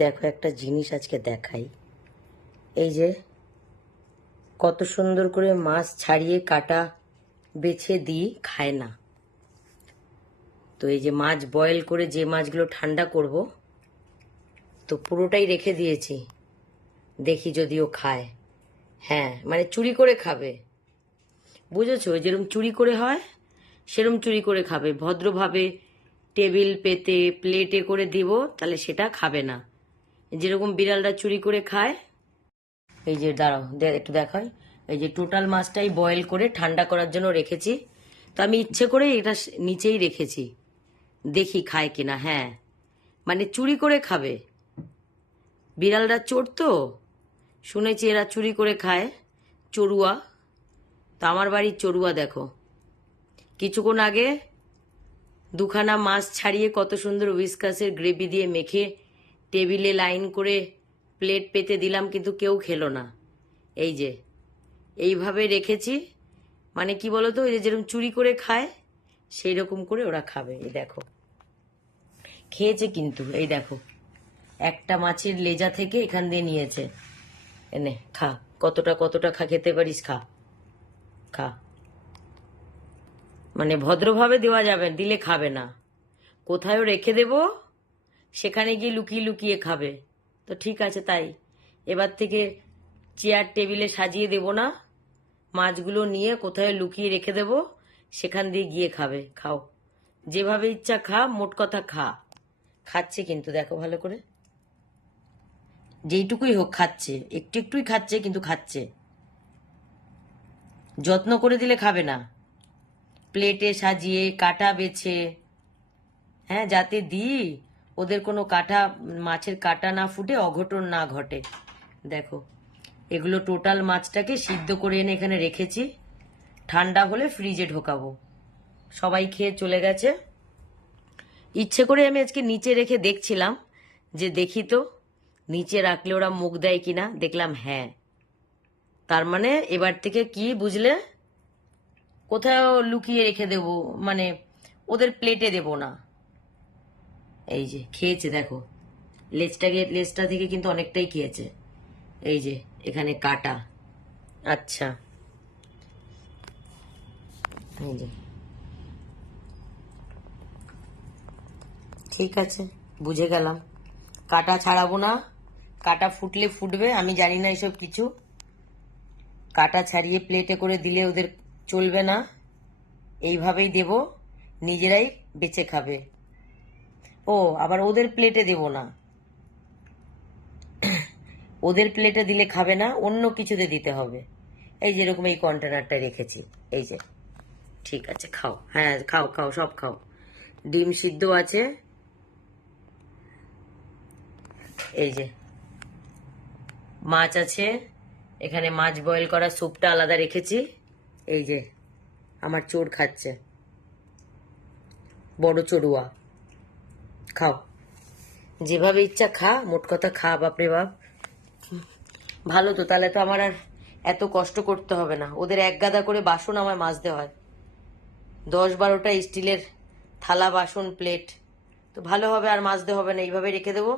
দেখো একটা জিনিস আজকে দেখাই। এই যে কত সুন্দর করে মাছ ছাড়িয়ে কাটা বেছে দিই, খায় না। তো এই যে মাছ বয়েল করে যে মাছগুলো ঠান্ডা করব, তো পুরোটাই রেখে দিয়েছি, দেখি যদিও খায়। হ্যাঁ, মানে চুরি করে খাবে, বুঝেছো? যেরকম চুরি করে হয় সেরম চুরি করে খাবে। ভদ্রভাবে টেবিল পেতে প্লেটে করে দিব, তাহলে সেটা খাবে না। যেরকম বিড়ালরা চুরি করে খায়। এই যে দাঁড়াও, একটু দেখাই। এই যে টোটাল মাছটাই বয়েল করে ঠান্ডা করার জন্য রেখেছি। তো আমি ইচ্ছে করে এটা নিচেই রেখেছি, দেখি খায় কিনা। হ্যাঁ, মানে চুরি করে খাবে। বিড়ালরা চোর তো, শুনেছি এরা চুরি করে খায়, চড়ুয়া। তো আমার বাড়ির চড়ুয়া দেখো, কিছুক্ষণ আগে দুখানা মাছ ছাড়িয়ে কত সুন্দর উইস্কাসের গ্রেভি দিয়ে মেখে টেবিলে লাইন করে প্লেট পেতে দিলাম, কিন্তু কেউ খেলো না। এই যে এইভাবে রেখেছি, মানে কি বলতো, ওই যে যেরকম চুরি করে খায় সেই রকম করে ওরা খাবে। এই দেখো, খেয়েছে কিন্তু। এই দেখো, একটা মাছের লেজা থেকে এখান দিয়ে নিয়েছে। এনে খা, কতটা কতটা খেতে পারিস, খা খা। মানে ভদ্রভাবে দেওয়া যাবে, দিলে খাবে না। কোথায়ও রেখে দেব, সেখানে গিয়ে লুকিয়ে লুকিয়ে খাবে। তো ঠিক আছে, তাই এবার থেকে চেয়ার টেবিলে সাজিয়ে দেব না, মাছগুলো নিয়ে কোথায় লুকিয়ে রেখে দেব, সেখান দিয়ে গিয়ে খাবে। খাও, যেভাবে ইচ্ছা খা, মোট কথা খা। খাচ্ছে কিন্তু, দেখো ভালো করে, যেইটুকুই হোক খাচ্ছে, একটু একটুই খাচ্ছে, কিন্তু খাচ্ছে। যত্ন করে দিলে খাবে না। প্লেটে সাজিয়ে কাটা বেছে, হ্যাঁ, যাতে দিই ওদের কোনো কাটা, মাছের কাটা না ফুটে, অঘটন না ঘটে। দেখো, এগুলো টোটাল মাছটাকে সিদ্ধ করে এনে এখানে রেখেছি, ঠান্ডা হলে ফ্রিজে ঢোকাবো। সবাই খেয়ে চলে গেছে। ইচ্ছে করে আমি আজকে নিচে রেখে দেখছিলাম, যে দেখি তো নিচে রাখলে ওরা মুখ দেয় কিনা। দেখলাম হ্যাঁ। তার মানে এবার থেকে কি বুঝলে, কোথাও লুকিয়ে রেখে দেব, মানে ওদের প্লেটে দেব না। এই যে খেয়েছে দেখো, লেজটা থেকে কিন্তু অনেকটাই খেয়েছে। এই যে এখানে কাটা। আচ্ছা, এই যে ঠিক আছে, বুঝে গেলাম। কাটা ছাড়াবো না, কাটা ফুটলে ফুটবে, আমি জানি না এসব কিছু। কাটা ছাড়িয়ে প্লেটে করে দিলে ওদের চলবে না, এইভাবেই দেব, নিজেরাই বেছে খাবে। ও, আবার ওদের প্লেটে দেব না, ওদের প্লেটে দিলে খাবে না, অন্য কিছুতে দিতে হবে। এই যেরকম এই কন্টেনারটা রেখেছি, এই যে। ঠিক আছে, খাও। হ্যাঁ, খাও খাও, সব খাও। ডিম সিদ্ধ আছে, এই যে মাছ আছে, এখানে মাছ বয়েল করা স্যুপটা আলাদা রেখেছি। এই যে আমার চোর খাচ্ছে, বড় চড়ুয়া। খাও, যেভাবে ইচ্ছা খা, মোট কথা খা, বাপরে বাপ। ভালো তো, তাহলে তো আমার আর এত কষ্ট করতে হবে না। ওদের এক গাদা করে বাসন আমার মাজতে হয়, 10-12টা স্টিলের থালা বাসন প্লেট। তো ভালো হবে, আর মাজতে হবে না, এইভাবে রেখে দেবো।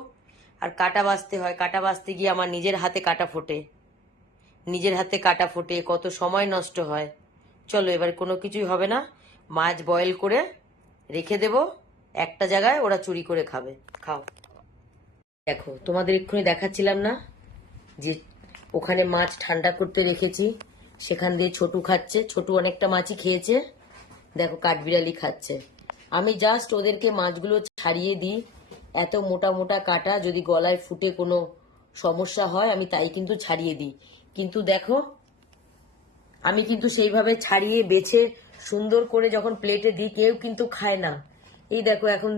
আর কাটা বাছতে হয়, কাটা বাছতে গিয়ে আমার নিজের হাতে কাটা ফোটে, নিজের হাতে কাটা ফোটে, কত সময় নষ্ট হয়। চলো, এবার কোনো কিছুই হবে না, মাছ বয়েল করে রেখে দেব একটা জায়গায়, ওরা চুরি করে খাবে। খাও। দেখো, তোমাদের এক্ষুনি দেখাচ্ছিলাম না যে ওখানে মাছ ঠান্ডা করতে রেখেছি, সেখান দিয়ে ছোটু খাচ্ছে। ছোটু অনেকটা মাছই খেয়েছে, দেখো কাঠবিড়ালি খাচ্ছে। আমি জাস্ট ওদেরকে মাছগুলো ছাড়িয়ে দিই, এত মোটা মোটা কাটা, যদি গলায় ফুটে কোনো সমস্যা হয় আমি তাই কিন্তু ছাড়িয়ে দিই। কিন্তু দেখো, আমি কিন্তু সেইভাবে ছাড়িয়ে বেছে সুন্দর করে যখন প্লেটে দিই, কেউ কিন্তু খায় না। এই দেখো, এখন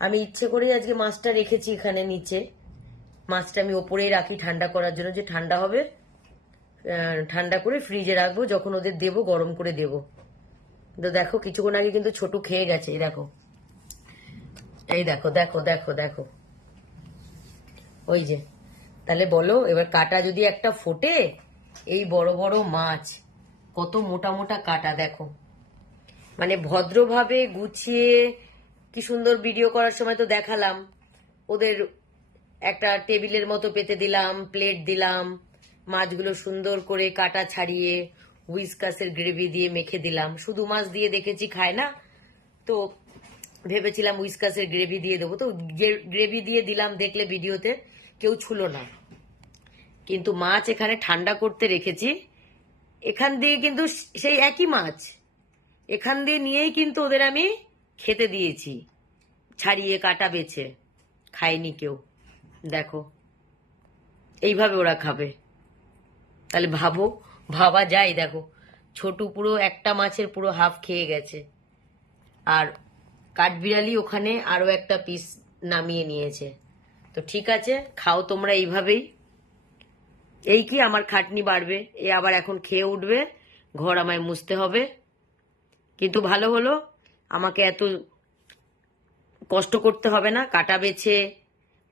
আমি ইচ্ছে করেই আজকে মাছটা রেখেছি এখানে নিচে। মাছটা আমি ওপরেই রাখি ঠান্ডা করার জন্য, যে ঠান্ডা হবে, ঠান্ডা করে ফ্রিজে রাখবো, যখন ওদের দেবো গরম করে দেবো। তো দেখো, কিছুক্ষণ আগে কিন্তু ছোটু খেয়ে গেছে। এই দেখো, এই দেখো দেখো দেখো দেখো, ওই যে। তাহলে বলো, এবার কাটা যদি একটা ফোটে, এই বড় বড় মাছ, কত মোটা মোটা কাটা দেখো। মানে ভদ্রভাবে গুছিয়ে, কি সুন্দর ভিডিও করার সময় তো দেখালাম, ওদের একটা টেবিলের মতো পেতে দিলাম, প্লেট দিলাম, মাছগুলো সুন্দর করে কাটা ছাড়িয়ে হুইস্কাসের গ্রেভি দিয়ে মেখে দিলাম। শুধু মাছ দিয়ে দেখেছি খায় না, তো ভেবেছিলাম হুইস্কাসের গ্রেভি দিয়ে দেবো, তো গ্রেভি দিয়ে দিলাম। দেখলে ভিডিওতে কেউ ছুলো না, কিন্তু মাছ এখানে ঠান্ডা করতে রেখেছি। এখান দিয়ে কিন্তু সেই একই মাছ এখান দিয়ে নিয়েই কিন্তু ওদের আমি খেতে দিয়েছি, ছাড়িয়ে কাটা বেছে। খায়নি কেউ, দেখো এইভাবে ওরা খাবে। তাহলে ভাবো, ভাবা যায়? দেখো ছোটু পুরো একটা মাছের পুরো হাফ খেয়ে গেছে, আর কাঠবিড়ালি ওখানে আরো একটা পিস নামিয়ে নিয়েছে। তো ঠিক আছে, খাও তোমরা এইভাবেই। এই কি আমার খাটনি বাড়বে, এ আবার এখন খেয়ে উঠবে, ঘর আমায় মুছতে হবে। কিন্তু ভালো হলো, আমাকে এত কষ্ট করতে হবে না কাটা বেছে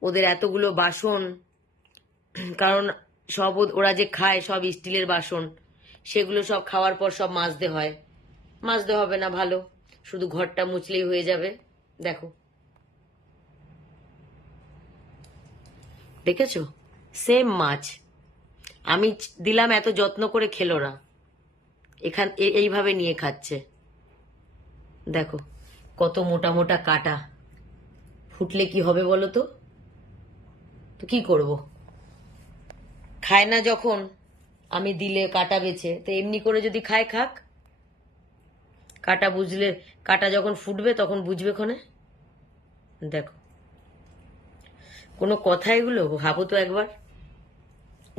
ওদের এতগুলো বাসন, কারণ সব ওরা যে খায় সব স্টিলের বাসন, সেগুলো সব খাওয়ার পর সব মাজতে হয়। মাজতে হবে না, ভালো, শুধু ঘরটা মুছলেই হয়ে যাবে। দেখো, দেখেছো? সেম মাছ আমি দিলাম, এত যত্ন করে খেলো না, এইভাবে নিয়ে খাচ্ছে। দেখো কত মোটা মোটা কাটা, ফুটলে কি হবে বলো তো? তো কি করব, খায় না যখন আমি দিলে কাটা বেছে, তো এমনি করে যদি খায় খাক। কাটা বুঝলে, কাটা যখন ফুটবে তখন বুঝবে ক্ষণে। দেখো কোনো কথা এগুলো? ভাবো তো একবার,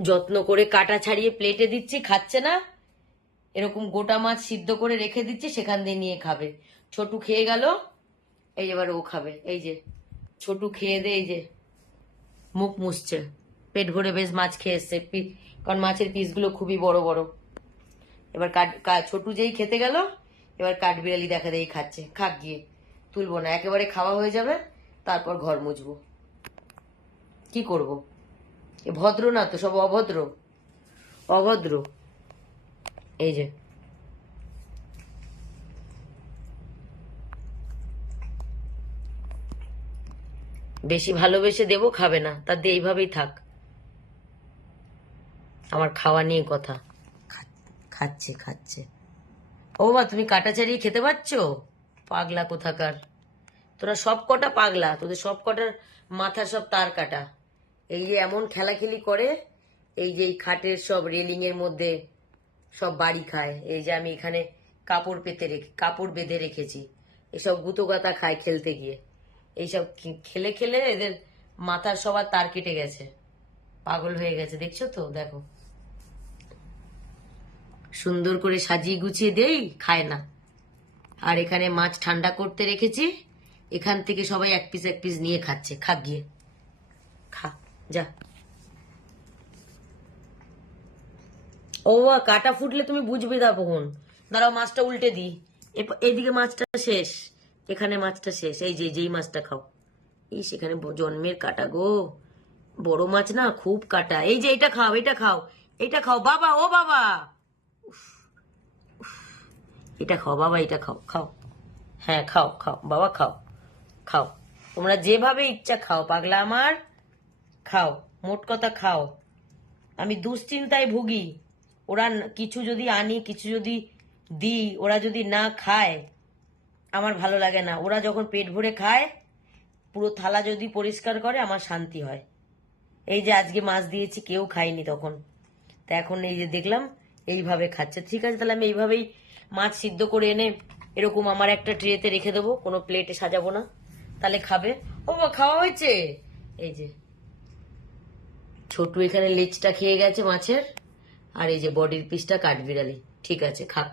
যত্ন করে কাটা ছাড়িয়ে প্লেটে দিচ্ছি, খাচ্ছে না। এরকম গোটা মাছ সিদ্ধ করে রেখে দিচ্ছি, সেখান দিয়ে নিয়ে খাবে। ছোটু খেয়ে গেল, এই এবার ও খাবে। এই যে ছোটু খেয়ে দে, এই যে মুখ মুছছে, পেট ভরে বেশ মাছ খেয়ে এসছে, কারণ মাছের পিসগুলো খুবই বড় বড়। এবার ছোটু যেই খেতে গেল, এবার কাঠবিড়ালি দেখা দেই খাচ্ছে। খাক গিয়ে, তুলবো না, একেবারে খাওয়া হয়ে যাবে, তারপর ঘর মুছবো। কি করব, এ ভদ্র না তো, সব অভদ্র অভদ্র। এই যে বেশি ভালোবেসে দেবো, খাবে না, তার দিয়ে এইভাবেই থাক। আমার খাওয়া নিয়ে কথা, খাচ্ছে খাচ্ছে। ও মা, তুমি কাটা ছাড়িয়ে খেতে পাচ্ছ? পাগলা কোথাকার, তোরা সব কটা পাগলা, তোদের সব কটার মাথা সব তার কাটা। এই যে এমন খেলাখেলি করে, এই যে এই খাটের সব রেলিং এর মধ্যে সব বাড়ি খায়। এই যে আমি এখানে কাপড় বেঁধে রেখেছি, এসব গুঁতো গাতা খায় খেলতে গিয়ে। এইসব খেলে খেলে এদের মাথার সবার তার কেটে গেছে, পাগল হয়ে গেছে। দেখছো তো, দেখো সুন্দর করে সাজিয়ে গুছিয়ে দেই, খায় না। আর এখানে মাছ ঠান্ডা করতে রেখেছি, এখান থেকে সবাই এক পিস নিয়ে খাচ্ছে। খাক গিয়ে, খা, যা। ও কাটা ফুটলে তুমি বুঝবে তখন। দাঁড়াও, মাছটা উল্টে দিই। এইদিকে মাছটা শেষ, এখানে মাছটা শেষ। এই যে যেই মাছটা খাও, এই সেখানে জন্মের কাটা গো, বড় মাছ না, খুব কাটা। এই যে এটা খাও, এটা খাও, এটা খাও বাবা, ও বাবা, এটা খাও বাবা, এটা খাও, খাও, হ্যাঁ খাও খাও বাবা, খাও খাও, তোমরা যেভাবে ইচ্ছা খাও, পাগলা আমার, খাও, মোট কথা খাও। আমি দুশ্চিন্তায় ভুগি, ওরা কিছু যদি আনি, কিছু যদি দিই, ওরা যদি না খায়, আমার ভালো লাগে না। ওরা যখন পেট ভরে খায়, পুরো থালা যদি পরিষ্কার করে, আমার শান্তি হয়। এই যে আজকে মাছ দিয়েছি, কেউ খায়নি তখন, তা এখন এই যে দেখলাম এইভাবে খাচ্ছে। ঠিক আছে, তাহলে আমি এইভাবেই মাছ সিদ্ধ করে এনে এরকম আমার একটা ট্রেতে রেখে দেবো, কোনো প্লেটে সাজাবো না, তাহলে খাবে। ও বা, খাওয়া হয়েছে। এই যে ছোটু এখানে লেজটা খেয়ে গেছে মাছের, আর এই যে বডির পিসটা কাঠবিড়ালি। ঠিক আছে, খাক।